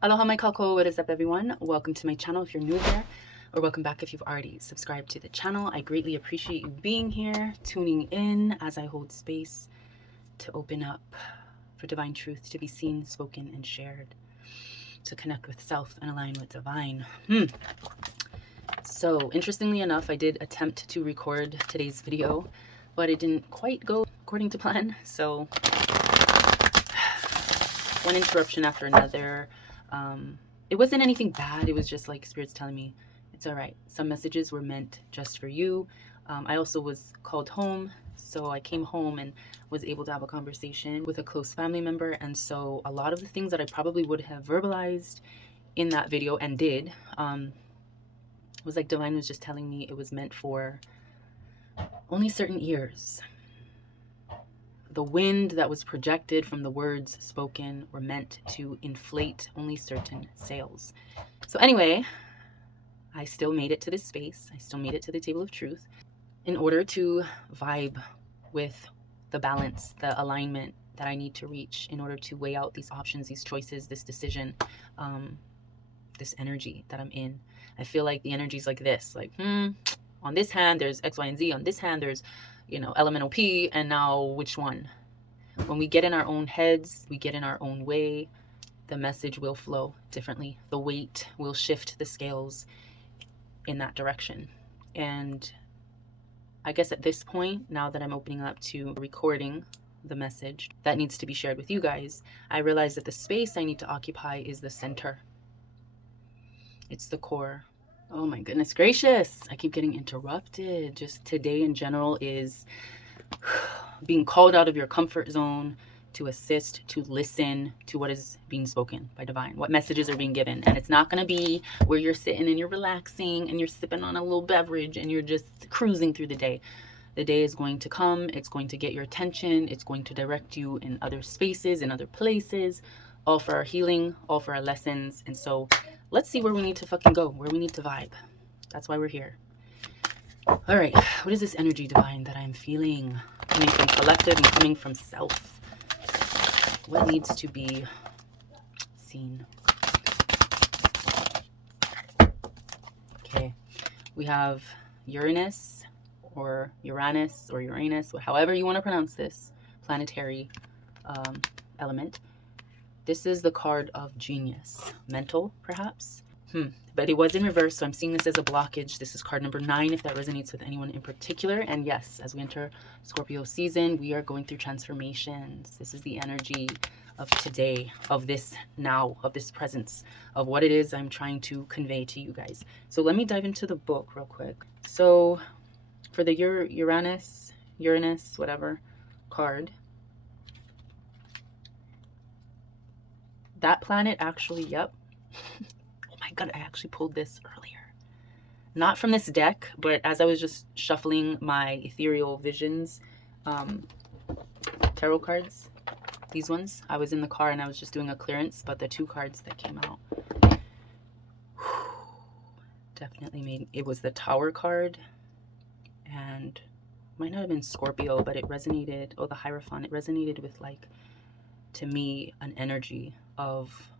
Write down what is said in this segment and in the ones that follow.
Aloha my kako, what is up everyone? Welcome to my channel if you're new here, or welcome back if you've already subscribed to the channel. I greatly appreciate you being here, tuning in as I hold space to open up for divine truth to be seen, spoken, and shared, to connect with self and align with divine. So interestingly enough, I did attempt to record today's video, but it didn't quite go according to plan. So one interruption after another. It wasn't anything bad. It was just like spirits telling me it's all right. Some messages were meant just for you. I also was called home. So I came home and was able to have a conversation with a close family member. And so a lot of the things that I probably would have verbalized in that video and did, was like divine was just telling me it was meant for only certain ears. The wind that was projected from the words spoken were meant to inflate only certain sails. So anyway, I still made it to this space. I still made it to the table of truth in order to vibe with the balance, the alignment that I need to reach in order to weigh out these options, these choices, this decision, this energy that I'm in. I feel like the energy is like this, like, on this hand, there's X, Y, and Z. On this hand, there's, elemental P, and now which one? When we get in our own heads, we get in our own way, the message will flow differently. The weight will shift the scales in that direction. And I guess at this point, now that I'm opening up to recording the message that needs to be shared with you guys, I realize that the space I need to occupy is the center. It's the core. Oh my goodness gracious. I keep getting interrupted. Just today in general is being called out of your comfort zone to assist, to listen to what is being spoken by divine, what messages are being given. And it's not going to be where you're sitting and you're relaxing and you're sipping on a little beverage and you're just cruising through the day. The day is going to come. It's going to get your attention. It's going to direct you in other spaces, in other places, all for our healing, all for our lessons. And so let's see where we need to fucking go, where we need to vibe. That's why we're here. All right, what is this energy divine that I'm feeling? Coming from collective and coming from self. What needs to be seen? Okay, we have Uranus or Uranus, however you want to pronounce this, planetary element. This is the card of genius, mental perhaps. But it was in reverse, so I'm seeing this as a blockage. This is card number 9, if that resonates with anyone in particular. And yes, as we enter Scorpio season, we are going through transformations. This is the energy of today, of this now, of this presence, of what it is I'm trying to convey to you guys. So let me dive into the book real quick. So for the Uranus, whatever, card, that planet actually, yep. God, I actually pulled this earlier. Not from this deck, but as I was just shuffling my ethereal visions tarot cards, these ones, I was in the car and I was just doing a clearance, but the 2 cards that came out definitely made, it was the Tower card, and might not have been Scorpio, but it resonated, the Hierophant, it resonated with, like, to me, an energy of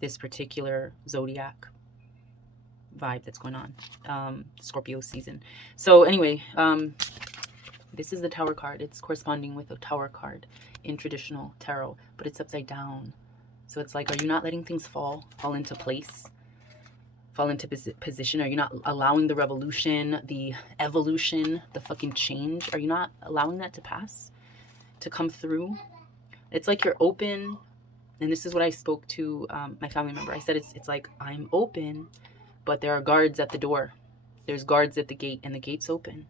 this particular zodiac vibe that's going on, Scorpio season. So anyway, this is the Tower card. It's corresponding with a Tower card in traditional tarot, but it's upside down. So it's like, are you not letting things fall into place, fall into position? Are you not allowing the revolution, the evolution, the fucking change? Are you not allowing that to pass, to come through? It's like you're open. And this is what I spoke to my family member. I said, it's like, I'm open, but there are guards at the door. There's guards at the gate, and the gate's open.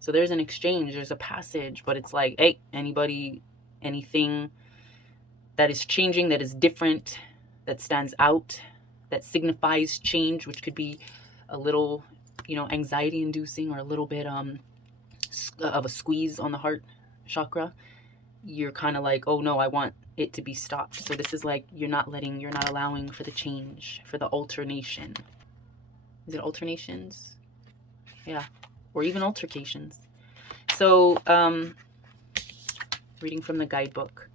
So there's an exchange, there's a passage, but it's like, hey, anybody, anything that is changing, that is different, that stands out, that signifies change, which could be a little, anxiety inducing, or a little bit of a squeeze on the heart chakra. You're kind of like, oh no, I want it to be stopped. So this is like, you're not allowing for the change, for the alternation. Is it alternations? Yeah. Or even altercations. So, reading from the guidebook.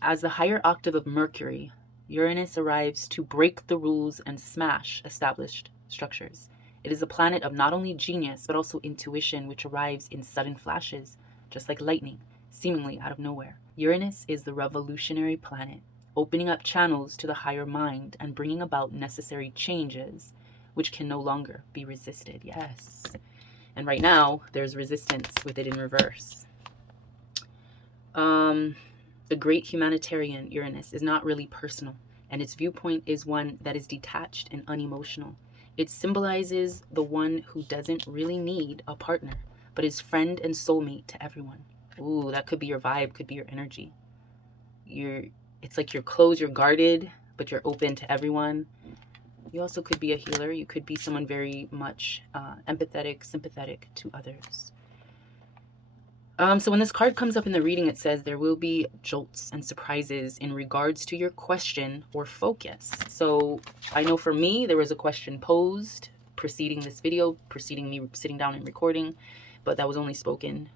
As the higher octave of Mercury, Uranus arrives to break the rules and smash established structures. It is a planet of not only genius, but also intuition, which arrives in sudden flashes, just like lightning, seemingly out of nowhere. Uranus is the revolutionary planet, opening up channels to the higher mind and bringing about necessary changes, which can no longer be resisted. Yes. And right now, there's resistance with it in reverse. The great humanitarian Uranus is not really personal, and its viewpoint is one that is detached and unemotional. It symbolizes the one who doesn't really need a partner, but is friend and soulmate to everyone. Ooh, that could be your vibe, could be your energy. It's like you're closed, you're guarded, but you're open to everyone. You also could be a healer. You could be someone very much empathetic, sympathetic to others. So when this card comes up in the reading, it says there will be jolts and surprises in regards to your question or focus. So I know for me, there was a question posed preceding this video, preceding me sitting down and recording, but that was only spoken,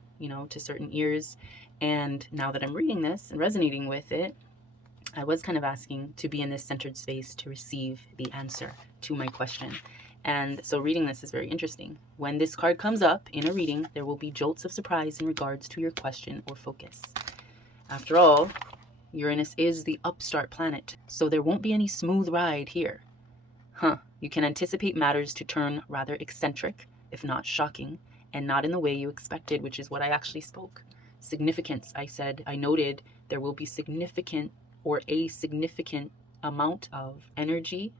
to certain ears. And now that I'm reading this and resonating with it, I was kind of asking to be in this centered space to receive the answer to my question. And so reading this is very interesting. When this card comes up in a reading, there will be jolts of surprise in regards to your question or focus. After all, Uranus is the upstart planet, so there won't be any smooth ride here. You can anticipate matters to turn rather eccentric, if not shocking, and not in the way you expected, which is what I actually spoke. Significance, I noted there will be significant or a significant amount of energy,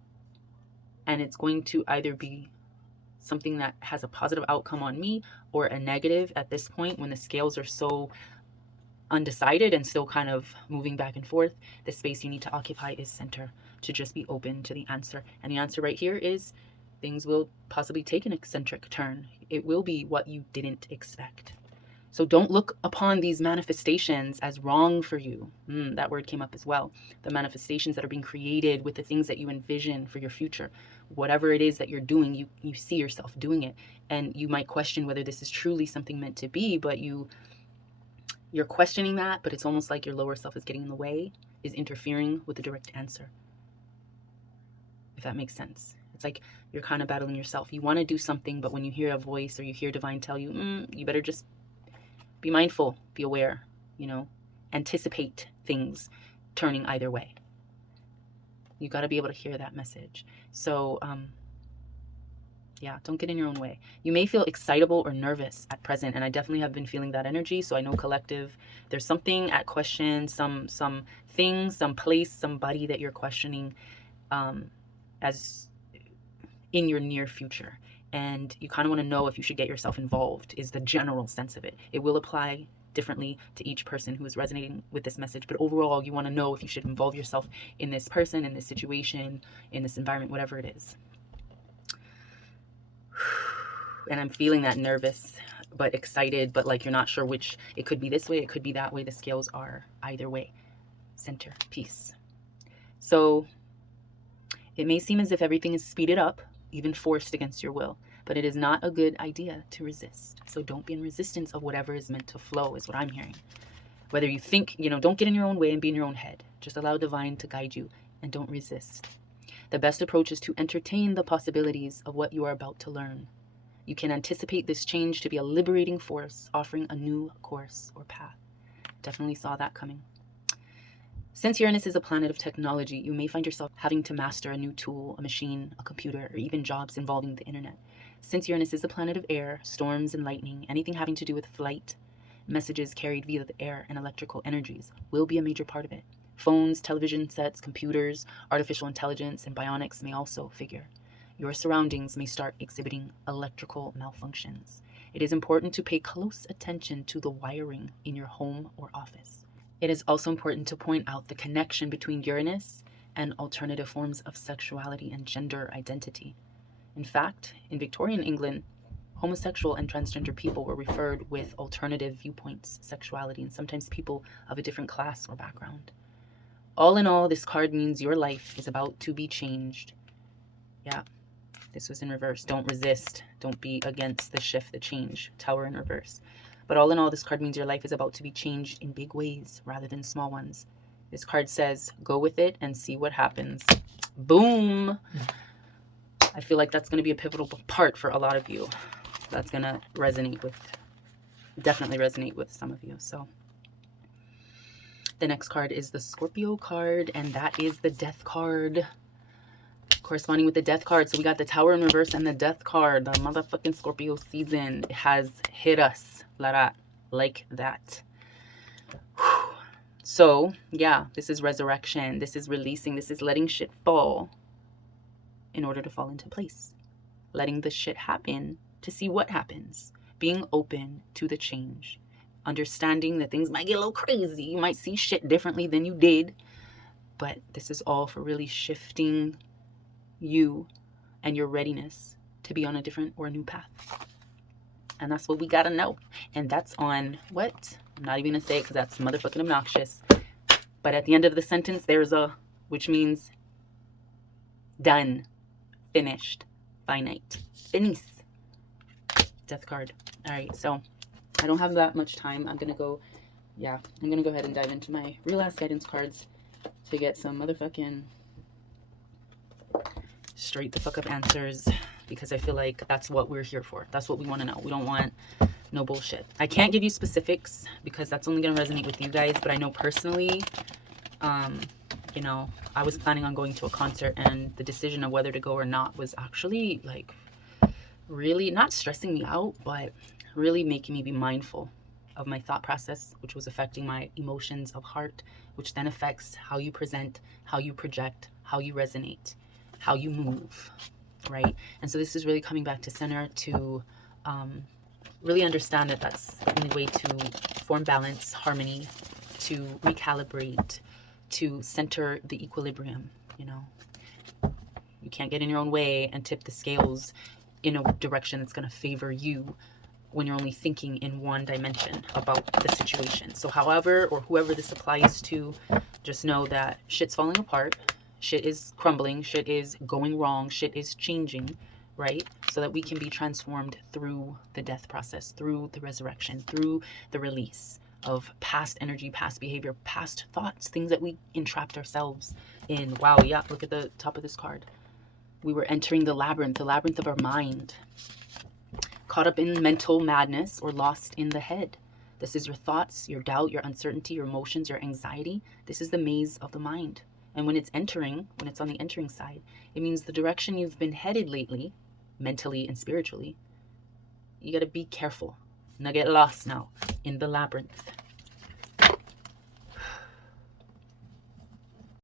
and it's going to either be something that has a positive outcome on me or a negative at this point when the scales are so undecided and still kind of moving back and forth. The space you need to occupy is center, to just be open to the answer. And the answer right here is things will possibly take an eccentric turn. It will be what you didn't expect. So don't look upon these manifestations as wrong for you. That word came up as well. The manifestations that are being created with the things that you envision for your future. Whatever it is that you're doing, you see yourself doing it. And you might question whether this is truly something meant to be, but you're questioning that, but it's almost like your lower self is getting in the way, is interfering with the direct answer. If that makes sense. It's like you're kind of battling yourself. You want to do something, but when you hear a voice or you hear divine tell you, you better just be mindful, be aware, anticipate things turning either way. You got to be able to hear that message. So, don't get in your own way. You may feel excitable or nervous at present, and I definitely have been feeling that energy. So I know collective, there's something at question, some thing, some place, somebody that you're questioning as in your near future. And you kind of want to know if you should get yourself involved, is the general sense of it. It will apply differently to each person who is resonating with this message. But overall, you want to know if you should involve yourself in this person, in this situation, in this environment, whatever it is. And I'm feeling that nervous, but excited, but like you're not sure which. It could be this way, it could be that way. The scales are either way. Center, peace. So it may seem as if everything is speeded up, even forced against your will, but it is not a good idea to resist. So don't be in resistance of whatever is meant to flow, is what I'm hearing. Whether you think, don't get in your own way and be in your own head. Just allow divine to guide you and don't resist. The best approach is to entertain the possibilities of what you are about to learn. You can anticipate this change to be a liberating force, offering a new course or path. Definitely saw that coming. Since Uranus is a planet of technology, you may find yourself having to master a new tool, a machine, a computer, or even jobs involving the internet. Since Uranus is a planet of air, storms and lightning, anything having to do with flight, messages carried via the air and electrical energies will be a major part of it. Phones, television sets, computers, artificial intelligence, and bionics may also figure. Your surroundings may start exhibiting electrical malfunctions. It is important to pay close attention to the wiring in your home or office. It is also important to point out the connection between Uranus and alternative forms of sexuality and gender identity. In fact, in Victorian England, homosexual and transgender people were referred with alternative viewpoints, sexuality, and sometimes people of a different class or background. All in all, this card means your life is about to be changed. Yeah, this was in reverse. Don't resist. Don't be against the shift, the change. Tower in reverse. But all in all, this card means your life is about to be changed in big ways rather than small ones. This card says, go with it and see what happens. Boom. I feel like that's going to be a pivotal part for a lot of you. That's going to definitely resonate with some of you. So the next card is the Scorpio card, and that is the Death card. Corresponding with the Death card. So we got the Tower in reverse and the Death card. The motherfucking Scorpio season. It has hit us like that. So yeah, this is resurrection. This is releasing. This is letting shit fall in order to fall into place. Letting the shit happen to see what happens. Being open to the change. Understanding that things might get a little crazy. You might see shit differently than you did. But this is all for really shifting you and your readiness to be on a different or a new path. And that's what we gotta know. And that's on what? I'm not even gonna say it because that's motherfucking obnoxious. But at the end of the sentence, there's a, which means done, finished, finite, finis. Death card. All right, so I don't have that much time. I'm gonna go ahead and dive into my real ass guidance cards to get some motherfucking straight the fuck up answers, because I feel like that's what we're here for. That's what we want to know. We don't want no bullshit. I can't give you specifics because that's only going to resonate with you guys, but I know personally, you know, I was planning on going to a concert, and the decision of whether to go or not was actually like really not stressing me out, but really making me be mindful of my thought process, which was affecting my emotions of heart, which then affects how you present, how you project, how you resonate, how you move, right? And so this is really coming back to center to really understand that that's the only way to form balance, harmony, to recalibrate, to center the equilibrium. You know, you can't get in your own way and tip the scales in a direction that's going to favor you when you're only thinking in one dimension about the situation. So however or whoever this applies to, just know that shit's falling apart. Shit is crumbling, shit is going wrong, shit is changing, right? So that we can be transformed through the death process, through the resurrection, through the release of past energy, past behavior, past thoughts, things that we entrapped ourselves in. Wow, yeah, look at the top of this card. We were entering the labyrinth of our mind, caught up in mental madness or lost in the head. This is your thoughts, your doubt, your uncertainty, your emotions, your anxiety. This is the maze of the mind. And when it's on the entering side, it means the direction you've been headed lately, mentally and spiritually, you got to be careful. Not get lost now in the labyrinth.